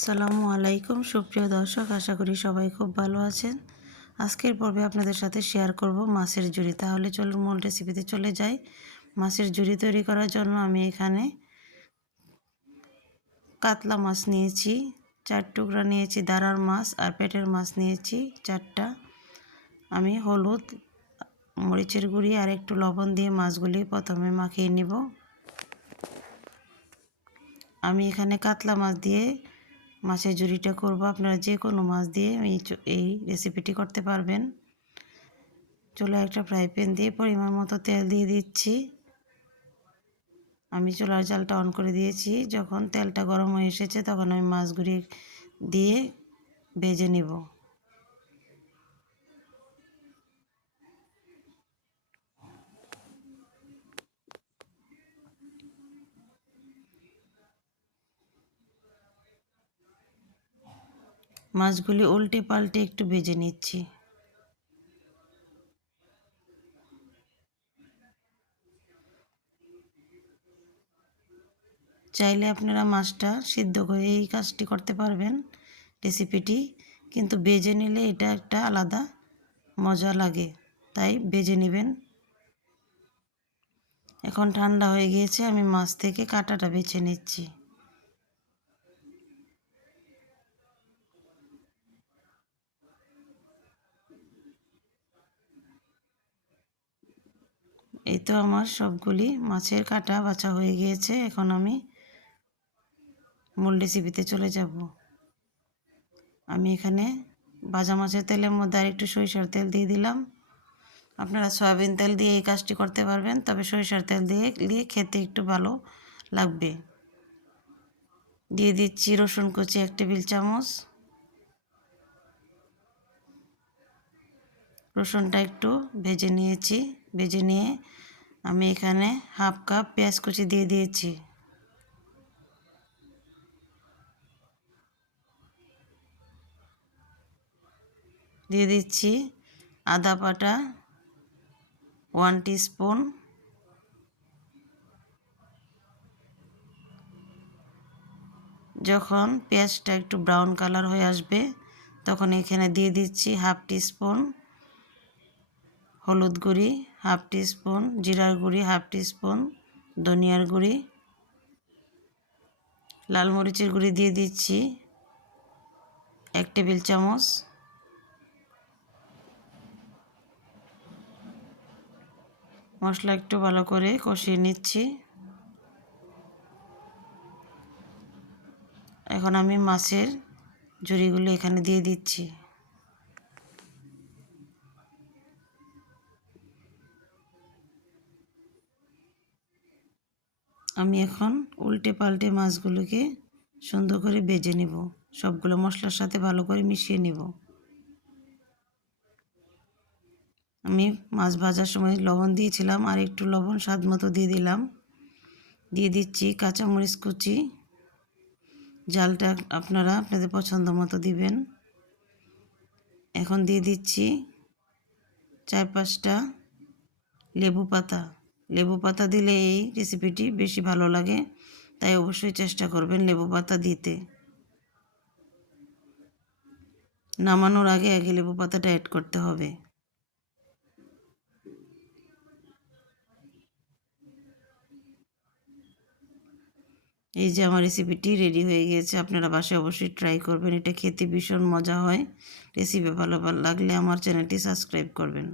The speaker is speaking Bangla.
সালামু আলাইকুম। সুপ্রিয় দর্শক, আশা করি সবাই খুব ভালো আছেন। আজকের পর্বে আপনাদের সাথে শেয়ার করব মাছের জুড়ি তাহলে চলুন মূল রেসিপিতে চলে যাই। মাছের জুড়ি তৈরি করার জন্য আমি এখানে কাতলা মাছ নিয়েছি, চার টুকরা নিয়েছি দাঁড়ার মাছ আর পেটের মাছ নিয়েছি, চারটা। আমি হলুদ, মরিচের গুঁড়ি আর একটু লবণ দিয়ে মাছগুলি প্রথমে মাখিয়ে নিব। আমি এখানে কাতলা মাছ দিয়ে মাছের জুড়িটা করব। আপনারা যে কোনো মাছ দিয়ে এই এই রেসিপিটি করতে পারবেন। চুলা একটা ফ্রাই প্যান দিয়ে পরিমাণ মতো তেল দিয়ে দিচ্ছি। আমি চুলার জালটা অন করে দিয়েছি। যখন তেলটা গরম হয়ে এসেছে তখন আমি মাছগুলি দিয়ে ভেজে নেব। মাছগুলি উল্টে পাল্টে একটু ভেজে নিচ্ছি। চাইলে আপনারা মাছটা সিদ্ধ করে এই কাজটি করতে পারবেন রেসিপিটি। কিন্তু বেজে নিলে এটা একটা আলাদা মজা লাগে। তাই বেজে নেবেন। এখন ঠান্ডা হয়ে গিয়েছে, আমি মাছ থেকে কাঁটাটা বেছে নিচ্ছি। এই তো আমার সবগুলি মাছের কাটা বাছা হয়ে গিয়েছে। এখন আমি মূল রেসিপিতে চলে যাব। আমি এখানে ভাজা মাছের তেলের মধ্যে আর একটু সরিষার তেল দিয়ে দিলাম। আপনারা সয়াবিন তেল দিয়ে এই কাজটি করতে পারবেন, তবে সরিষার তেল দিয়ে দিয়ে খেতে একটু ভালো লাগবে। দিয়ে দিচ্ছি রসুন কুচি এক টেবিল চামচ। রসুনটা একটু ভেজে নিয়েছি। ভেজে নিয়ে আমি এখানে হাফ কাপ পেঁয়াজ কুচি দিয়ে দিয়েছি। দিয়ে দিচ্ছি আদা বাটা ওয়ান স্পুন যখন পেঁয়াজটা একটু ব্রাউন কালার হয়ে আসবে, তখন এখানে দিয়ে দিচ্ছি হাফ স্পুন হলুদ গুঁড়ি, হাফ স্পুন জিরার গুঁড়ি, হাফ স্পুন ধনিয়ার গুঁড়ি, লাল মরিচের গুঁড়ি দিয়ে দিচ্ছি, এক টেবিল চামচ। মশলা একটু ভালো করে কষিয়ে নিচ্ছি। এখন আমি মাছের ঝুড়িগুলো এখানে দিয়ে দিচ্ছি। আমি এখন উল্টে পাল্টে মাছগুলোকে সুন্দর করে বেজে নেব। সবগুলো মশলার সাথে ভালো করে মিশিয়ে নেব। আমি মাছ ভাজার সময় লবণ দিয়েছিলাম আর একটু লবণ স্বাদ মতো দিয়ে দিলাম। দিয়ে দিচ্ছি কাঁচামরিচ কুচি। জালটা আপনারা আপনাদের পছন্দ মতো দিবেন। এখন দিয়ে দিচ্ছি চার পাঁচটা লেবু পাতা। লেবু পাতা দিলে এই রেসিপিটি বেশি ভালো লাগে, তাই অবশ্যই চেষ্টা করবেন লেবু পাতা দিতে। নামানোর আগে আগে লেবু পাতাটা অ্যাড করতে হবে। এই যে আমার রেসিপিটি রেডি হয়ে গিয়েছে, আপনারা বাসায় অবশ্যই ট্রাই করবেন, এটা খেতে ভীষণ মজা হয়। রেসিপি ভালো ভালো লাগলে আমার চ্যানেলটি সাবস্ক্রাইব করবেন।